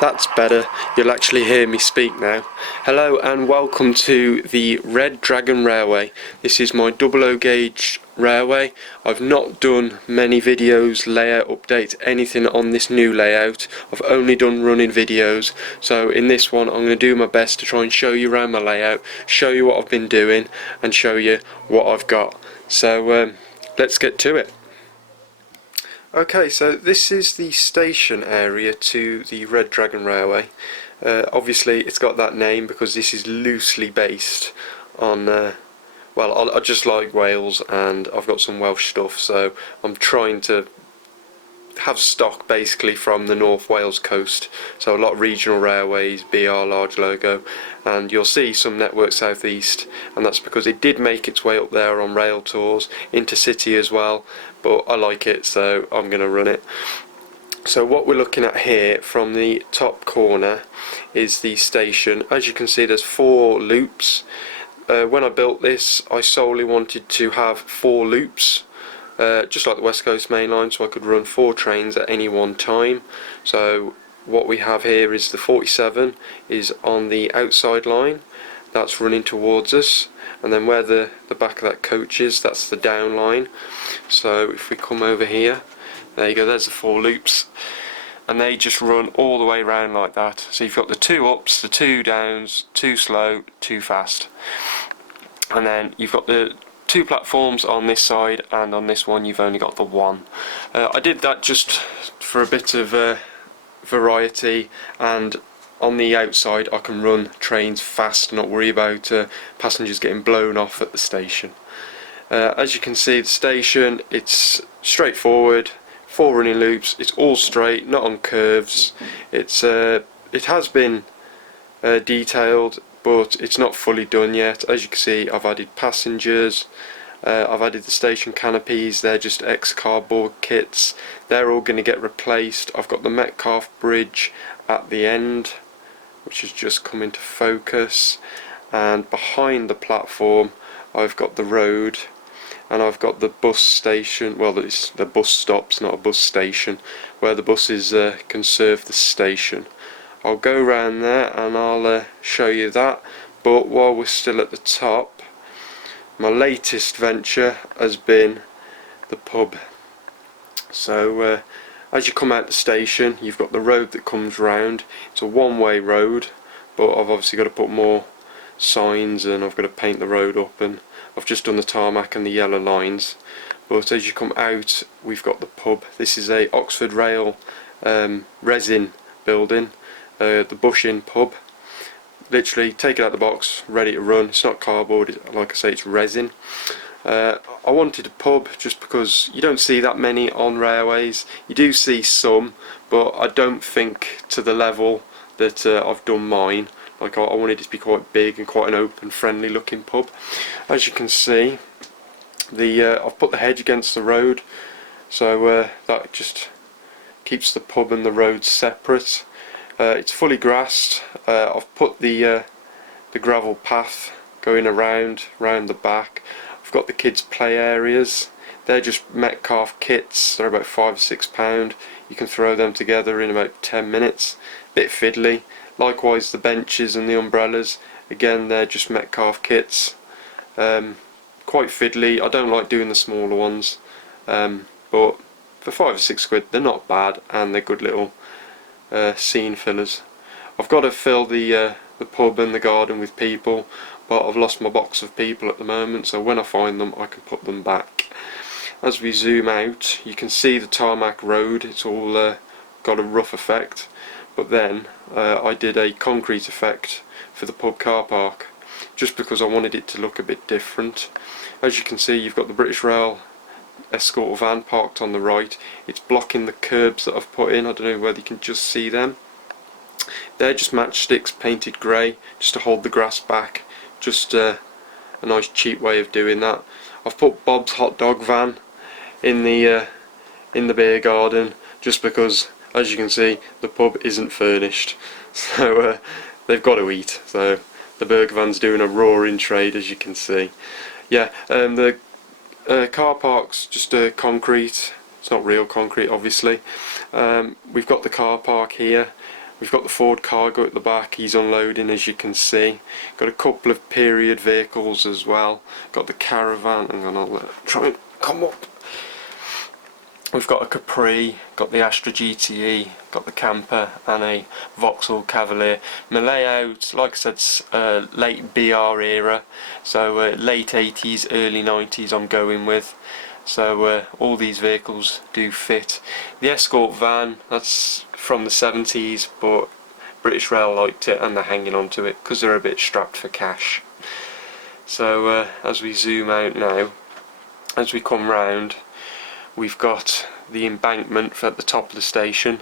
That's better. You'll actually hear me speak now. Hello and welcome to the Red Dragon Railway. This is my 00 gauge railway. I've not done many videos, layout updates, anything on this new layout. I've only done running videos. So in this one I'm going to do my best to try and show you around my layout, show you what I've been doing and show you what I've got. So let's get to it. Okay, so this is the station area to the Red Dragon Railway. Obviously it's got that name because this is loosely based on, well, I just like Wales and I've got some Welsh stuff, so I'm trying to have stock basically from the North Wales coast, so a lot of regional railways, BR large logo, and you'll see some Network South East, and that's because it did make its way up there on rail tours, intercity as well, but I like it so I'm going to run it. So what we're looking at here from the top corner is the station. As you can see there's 4 loops. When I built this I solely wanted to have 4 loops. Just like the West Coast Main Line, so I could run 4 trains at any one time. So what we have here is the 47 is on the outside line, that's running towards us, and then where the back of that coach is, that's the down line. So if we come over here, there you go, there's the 4 loops, and they just run all the way around like that. So you've got the 2 ups, the 2 downs, 2 slow, 2 fast, and then you've got the 2 platforms on this side, and on this one you've only got the 1. I did that just for a bit of variety, and on the outside I can run trains fast and not worry about passengers getting blown off at the station. As you can see, the station, it's straightforward, 4 running loops, it's all straight, not on curves. It has been detailed, but it's not fully done yet. As you can see, I've added passengers, I've added the station canopies, they're just ex-cardboard kits, they're all going to get replaced. I've got the Metcalfe bridge at the end, which has just come into focus, and behind the platform I've got the road, and I've got the bus station, well it's the bus stops, not a bus station, where the buses can serve the station. I'll go around there and I'll show you that, but while we're still at the top, my latest venture has been the pub. So as you come out the station you've got the road that comes round. It's a one-way road, but I've obviously got to put more signs and I've got to paint the road up, and I've just done the tarmac and the yellow lines. But as you come out we've got the pub. This is a Oxford Rail resin building. The Bush-in pub, literally take it out of the box, ready to run. It's not cardboard, like I say, it's resin. I wanted a pub just because you don't see that many on railways. You do see some, but I don't think to the level that I've done mine. Like I wanted it to be quite big and quite an open, friendly looking pub. As you can see, I've put the hedge against the road, so that just keeps the pub and the road separate. It's fully grassed. I've put the gravel path going around the back. I've got the kids' play areas. They're just Metcalfe kits. They're about £5 or £6. You can throw them together in about 10 minutes. Bit fiddly. Likewise the benches and the umbrellas. Again, they're just Metcalfe kits. Quite fiddly. I don't like doing the smaller ones, but for £5 or £6 they're not bad, and they're good little scene fillers. I've got to fill the pub and the garden with people, but I've lost my box of people at the moment, so when I find them I can put them back. As we zoom out you can see the tarmac road. It's all got a rough effect, but then I did a concrete effect for the pub car park just because I wanted it to look a bit different. As you can see you've got the British Rail escort van parked on the right. It's blocking the curbs that I've put in. I don't know whether you can just see them. They're just matchsticks painted grey just to hold the grass back. Just a nice cheap way of doing that. I've put Bob's hot dog van in the beer garden just because, as you can see, the pub isn't furnished, so they've got to eat. So the burger van's doing a roaring trade, as you can see. Yeah, the car park's just concrete. It's not real concrete, obviously. We've got the car park here. We've got the Ford Cargo at the back, he's unloading as you can see. Got a couple of period vehicles as well. Got the Caravan, I'm going to try and come up. We've got a Capri, got the Astra GTE, got the Camper and a Vauxhall Cavalier. My layout, like I said, late BR era, so late 80s, early 90s I'm going with. So all these vehicles do fit. The Escort van, that's from the 70s, but British Rail liked it and they're hanging on to it because they're a bit strapped for cash. So as we zoom out now, as we come round, we've got the embankment at the top of the station.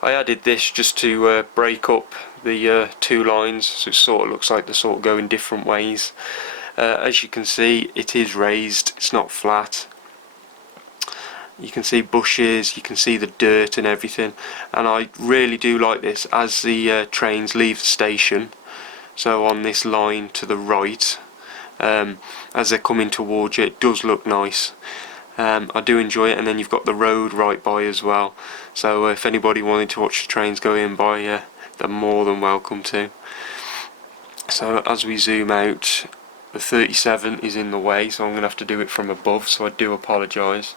I added this just to break up the two lines, so it sort of looks like they're sort of going different ways. As you can see, it is raised, it's not flat. You can see bushes, you can see the dirt and everything, and I really do like this as the trains leave the station. So on this line to the right, as they're coming towards you, it does look nice. I do enjoy it, and then you've got the road right by as well, so if anybody wanted to watch the trains go in by, they're more than welcome to. So as we zoom out, the 37 is in the way, so I'm going to have to do it from above, so I do apologise.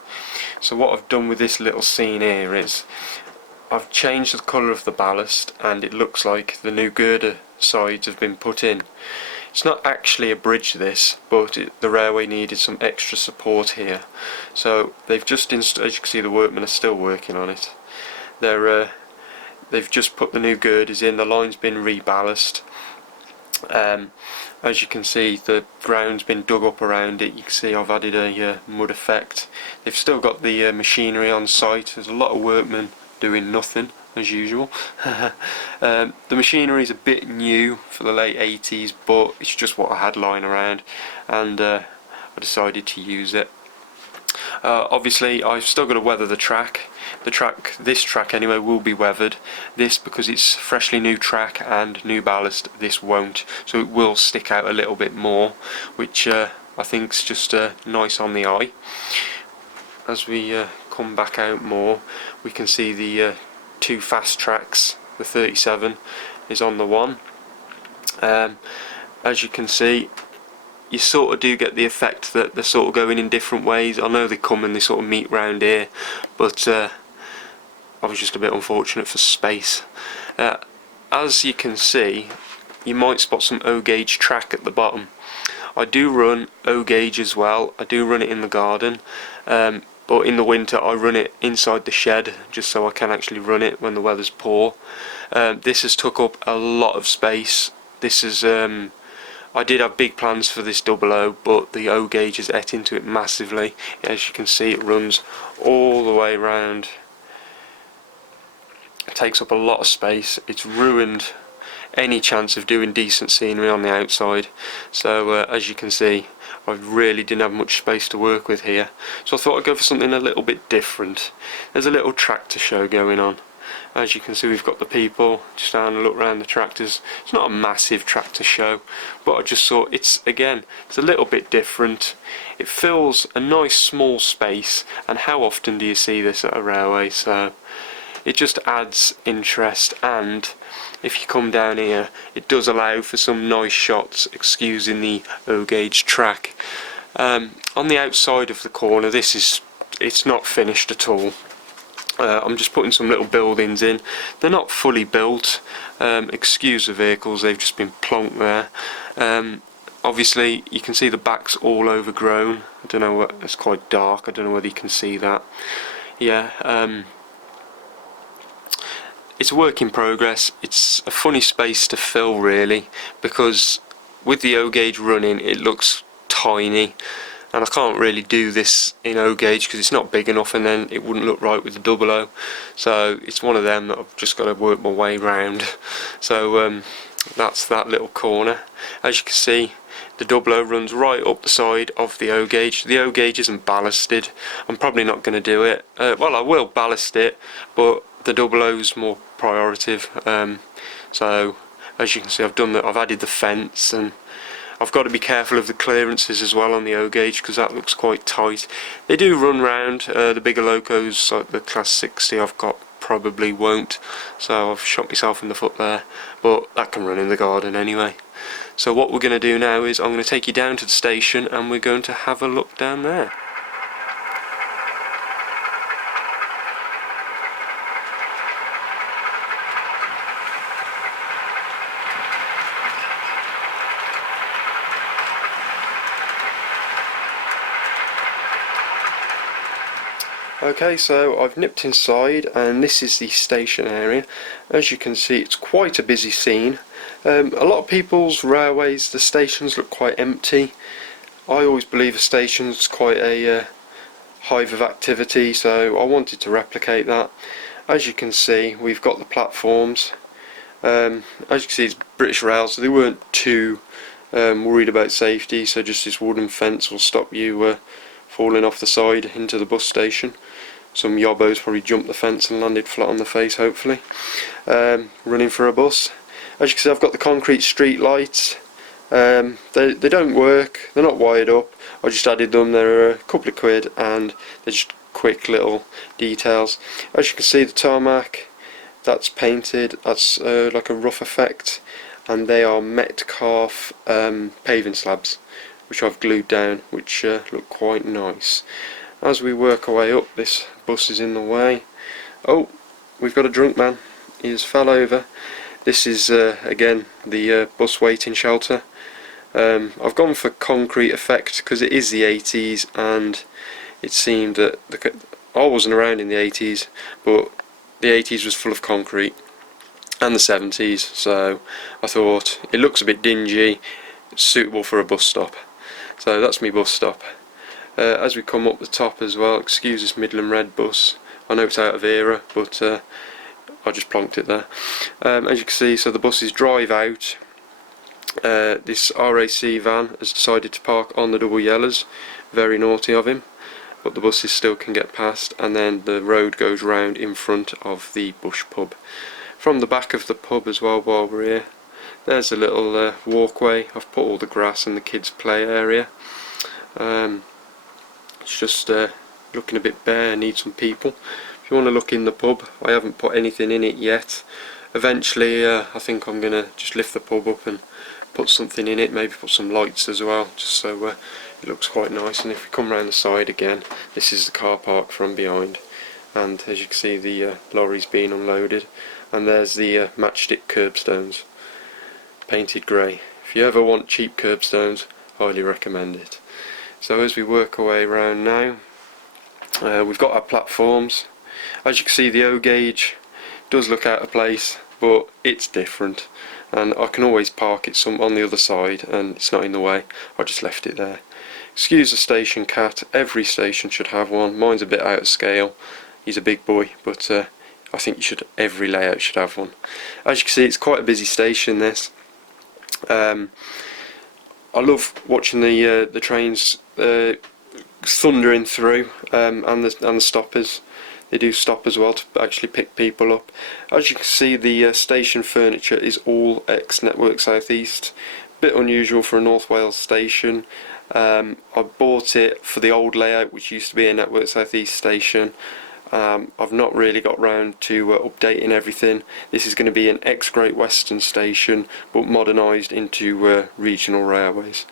So what I've done with this little scene here is I've changed the colour of the ballast, and it looks like the new girder sides have been put in. It's not actually a bridge this, but the railway needed some extra support here, so they've just as you can see, the workmen are still working on it. They've just put the new girders in, the line's been reballasted. As you can see, the ground's been dug up around it. You can see I've added a mud effect. They've still got the machinery on site. There's a lot of workmen doing nothing as usual. The machinery is a bit new for the late 80s, but it's just what I had lying around, and I decided to use it. Obviously I've still got to weather the track. This track anyway will be weathered. This, because it's freshly new track and new ballast, this won't, so it will stick out a little bit more, which I think is just nice on the eye. As we come back out more, we can see the two fast tracks. The 37 is on the one. As you can see, you sort of do get the effect that they're sort of going in different ways. I know they come and they sort of meet round here, but I was just a bit unfortunate for space. As you can see, you might spot some O gauge track at the bottom. I do run O gauge as well. I do run it in the garden, but in the winter I run it inside the shed just so I can actually run it when the weather's poor. This has took up a lot of space. This is I did have big plans for this 00, but the O gauge has ate into it massively. As you can see, it runs all the way around. It takes up a lot of space. It's ruined any chance of doing decent scenery on the outside. So as you can see, I really didn't have much space to work with here. So I thought I'd go for something a little bit different. There's a little tractor show going on. As you can see, we've got the people just having a look around the tractors. It's not a massive tractor show, but I just thought it's a little bit different. It fills a nice small space, and how often do you see this at a railway? So it just adds interest, and if you come down here, it does allow for some nice shots, excusing the O gauge track. On the outside of the corner, it's not finished at all. I'm just putting some little buildings in. They're not fully built. Excuse the vehicles, they've just been plonked there. Obviously you can see the back's all overgrown. I don't know what, it's quite dark, I don't know whether you can see that. Yeah, it's a work in progress. It's a funny space to fill really, because with the O gauge running it looks tiny, and I can't really do this in O gauge because it's not big enough, and then it wouldn't look right with the 00. So it's one of them that I've just got to work my way round. So that's that little corner. As you can see, the 00 runs right up the side of the O gauge. The O gauge isn't ballasted. I'm probably not going to do it. Well, I will ballast it, but the 00 is more prioritative. So as you can see, I've added the fence, and I've got to be careful of the clearances as well on the O gauge because that looks quite tight. They do run round. The bigger locos, like the Class 60, I've got probably won't, so I've shot myself in the foot there, but that can run in the garden anyway. So what we're going to do now is I'm going to take you down to the station and we're going to have a look down there. Okay, so I've nipped inside and this is the station area. As you can see, it's quite a busy scene. A lot of people's railways, the stations look quite empty. I always believe a station's quite a hive of activity, so I wanted to replicate that. As you can see, we've got the platforms. As you can see, it's British Rail, so they weren't too worried about safety, so just this wooden fence will stop you falling off the side into the bus station. Some yobbos probably jumped the fence and landed flat on the face, hopefully. Running for a bus. As you can see, I've got the concrete street lights. They don't work, they're not wired up. I just added them, they're a couple of quid and they're just quick little details. As you can see, the tarmac, that's painted, that's like a rough effect, and they are Metcalf paving slabs, which I've glued down, which look quite nice. As we work our way up, this bus is in the way. Oh, we've got a drunk man, he has fell over. This is again the bus waiting shelter. I've gone for concrete effect because it is the 80s and it seemed that I wasn't around in the 80s, but the 80s was full of concrete, and the 70s, so I thought it looks a bit dingy, it's suitable for a bus stop. So that's my bus stop. As we come up the top as well, excuse this Midland Red bus, I know it's out of era, but I just plonked it there. As you can see, so the buses drive out. This RAC van has decided to park on the double yellows, very naughty of him, but the buses still can get past, and then the road goes round in front of the Bush pub. From the back of the pub as well, while we're here, there's a little walkway. I've put all the grass in the kids play area. It's just looking a bit bare, needs some people. If you want to look in the pub, I haven't put anything in it yet. Eventually I think I'm going to just lift the pub up and put something in it, maybe put some lights as well, just so it looks quite nice. And if we come round the side again, this is the car park from behind, and as you can see, the lorry's being unloaded, and there's the matchstick curbstones, painted grey. If you ever want cheap curbstones, highly recommend it. So as we work our way around now, we've got our platforms. As you can see, the O gauge does look out of place, but it's different, and I can always park it on the other side and it's not in the way. I just left it there. Excuse the station cat, every station should have one. Mine's a bit out of scale, he's a big boy, but I think every layout should have one. As you can see, it's quite a busy station, this. I love watching the trains thundering through, and the stoppers. They do stop as well to actually pick people up. As you can see, the station furniture is all ex-Network South East. Bit unusual for a North Wales station. I bought it for the old layout, which used to be a Network South East station. I've not really got round to updating everything. This is going to be an ex-Great Western station, but modernised into regional railways.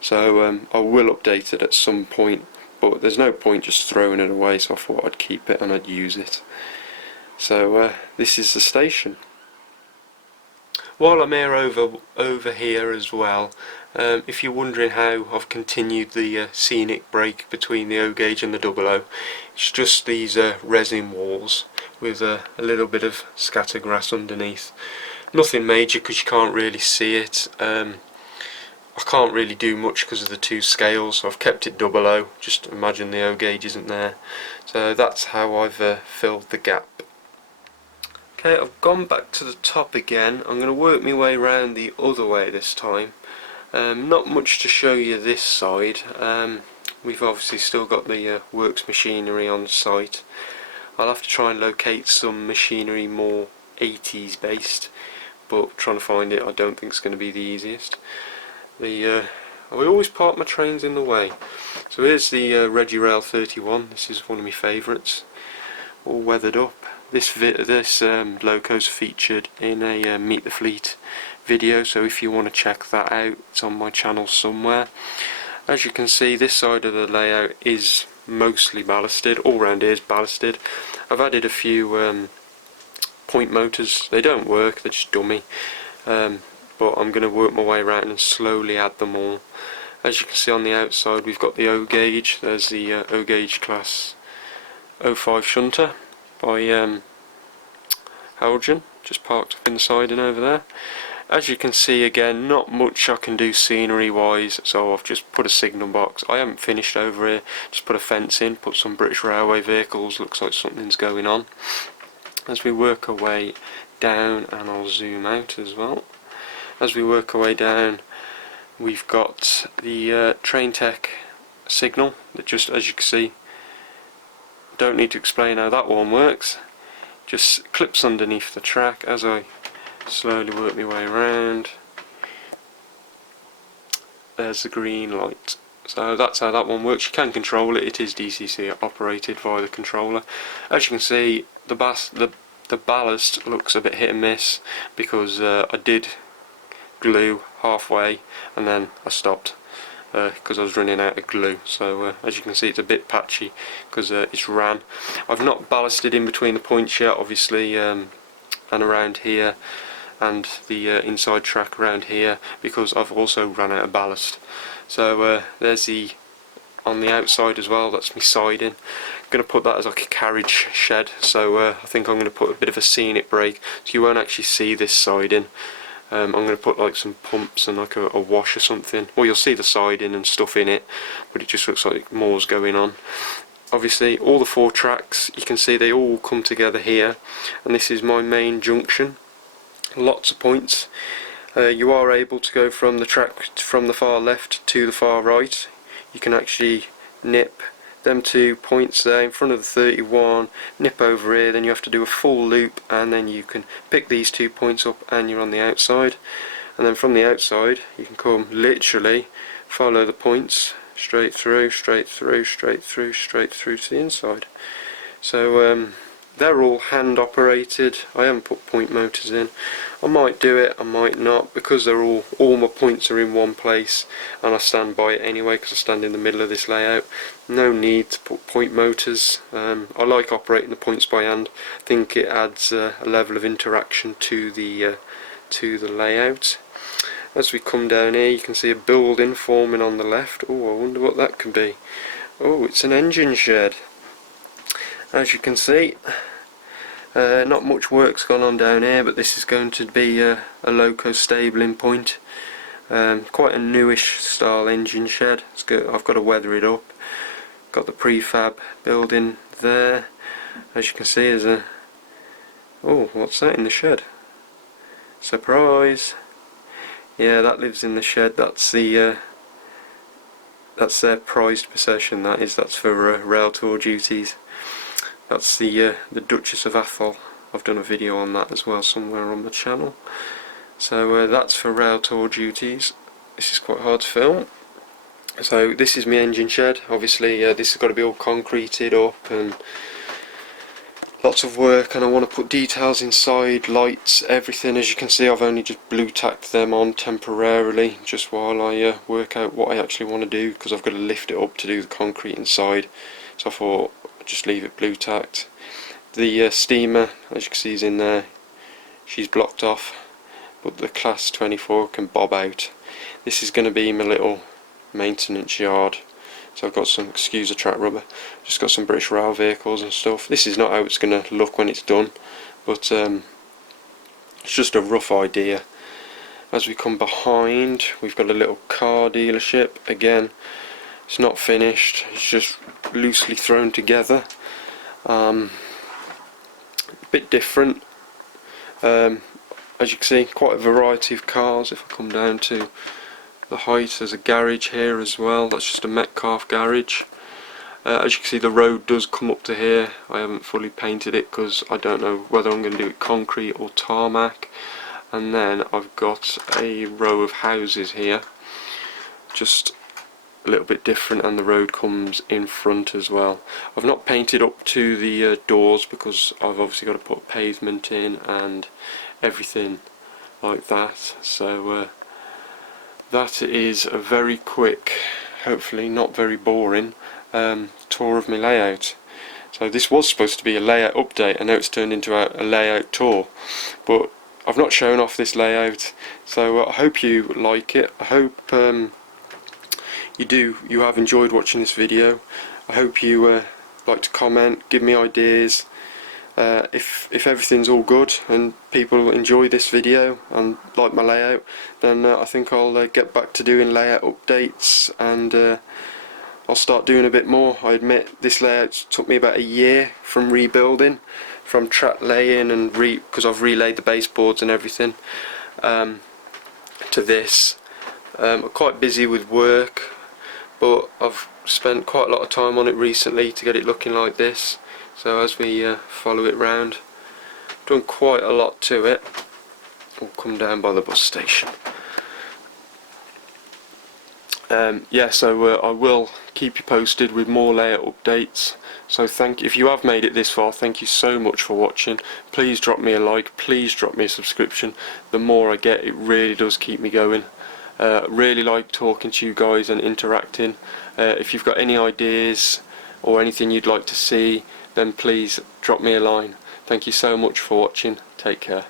So I will update it at some point, but there's no point just throwing it away, so I thought I'd keep it and I'd use it. So this is the station. While I'm here over here as well, if you're wondering how I've continued the scenic break between the O gauge and the double O, it's just these resin walls with a little bit of scatter grass underneath. Nothing major because you can't really see it. I can't really do much because of the two scales, so I've kept it double O, just imagine the O gauge isn't there. So that's how I've filled the gap. Okay, I've gone back to the top again. I'm going to work my way around the other way this time. Not much to show you this side. We've obviously still got the works machinery on site. I'll have to try and locate some machinery more 80s based, but trying to find it I don't think it's going to be the easiest. I always park my trains in the way. So here's the Regirail 31. This is one of my favourites, all weathered up. this logo's featured in a Meet the Fleet video, so if you want to check that out, it's on my channel somewhere. As you can see, this side of the layout is mostly ballasted. All round here is ballasted. I've added a few point motors. They don't work, they're just dummy, but I'm going to work my way around and slowly add them all. As you can see on the outside, we've got the O gauge. There's the O gauge class 05 shunter by Helgen, just parked up in the siding over there. As you can see, again, not much I can do scenery wise, so I've just put a signal box. I haven't finished over here, just put a fence in, put some British Railway vehicles, looks like something's going on. As we work our way down, and I'll zoom out as well, as we work our way down, we've got the Train Tech signal that, just as you can see, don't need to explain how that one works, just clips underneath the track. As I slowly work my way around, there's the green light. So that's how that one works. You can control it. It is DCC operated via the controller. As you can see, the ballast looks a bit hit and miss because I did glue halfway and then I stopped because I was running out of glue. So as you can see, it's a bit patchy because it's ran. I've not ballasted in between the points yet, obviously, and around here, and the inside track around here, because I've also ran out of ballast. So there's the, on the outside as well, that's my siding. I'm going to put that as like a carriage shed, so I think I'm going to put a bit of a Scenic Break, so you won't actually see this siding. I'm going to put like some pumps and like a wash or something. Well, you'll see the siding and stuff in it, but it just looks like more's going on. Obviously, all the 4 tracks, you can see they all come together here, and this is my main junction. Lots of points. You are able to go from the track from the far left to the far right. You can actually nip them 2 points there in front of the 31, nip over here, then you have to do a full loop, and then you can pick these 2 points up and you're on the outside. And then from the outside you can come, literally follow the points straight through, straight through, straight through, straight through to the inside. So they're all hand operated. I haven't put point motors in. I might do it, I might not, because they're all my points are in one place and I stand by it anyway because I stand in the middle of this layout. No need to put point motors. I like operating the points by hand. I think it adds a level of interaction to the layout. As we come down here, you can see a building forming on the left. Oh, I wonder what that could be. Oh, it's an engine shed. As you can see, not much work's gone on down here, but this is going to be a loco stabling point. Quite a newish style engine shed. It's good. I've got to weather it up. Got the prefab building there. As you can see, there's a... oh, what's that in the shed? Surprise! Yeah, that lives in the shed. That's the that's their prized possession. That's for rail tour duties. That's the Duchess of Atholl. I've done a video on that as well somewhere on the channel. So that's for rail tour duties. This is quite hard to film. So this is my engine shed. Obviously this has got to be all concreted up and lots of work, and I want to put details inside, lights, everything. As you can see, I've only just blue tacked them on temporarily just while I work out what I actually want to do, because I've got to lift it up to do the concrete inside. So I thought just leave it blue tacked. The steamer, as you can see, is in there. She's blocked off, but the class 24 can bob out. This is going to be my little maintenance yard. So I've got some, excuse the track rubber, just got some British Rail vehicles and stuff. This is not how it's going to look when it's done, but it's just a rough idea. As we come behind, we've got a little car dealership. Again, it's not finished, it's just loosely thrown together. A bit different. As you can see, quite a variety of cars. If I come down to the height, there's a garage here as well. That's just a Metcalf garage. As you can see, the road does come up to here. I haven't fully painted it because I don't know whether I'm going to do it concrete or tarmac. And then I've got a row of houses here, just a little bit different, and the road comes in front as well. I've not painted up to the doors because I've obviously got to put pavement in and everything like that. So that is a very quick, hopefully not very boring tour of my layout. So this was supposed to be a layout update, and now it's turned into a layout tour, but I've not shown off this layout, so I hope you like it. I hope you have enjoyed watching this video. I hope you like to comment, give me ideas. If everything's all good and people enjoy this video and like my layout, then I think I'll get back to doing layout updates, and I'll start doing a bit more. I admit this layout took me about a year from rebuilding, from track laying and because I've relayed the baseboards and everything, to this. I'm quite busy with work, but I've spent quite a lot of time on it recently to get it looking like this. So as we follow it round, done quite a lot to it. We'll come down by the bus station. Yeah, so I will keep you posted with more layout updates. So if you have made it this far, thank you so much for watching. Please drop me a like, please drop me a subscription. The more I get, it really does keep me going. Really like talking to you guys and interacting. If you've got any ideas or anything you'd like to see, then please drop me a line. Thank you so much for watching. Take care.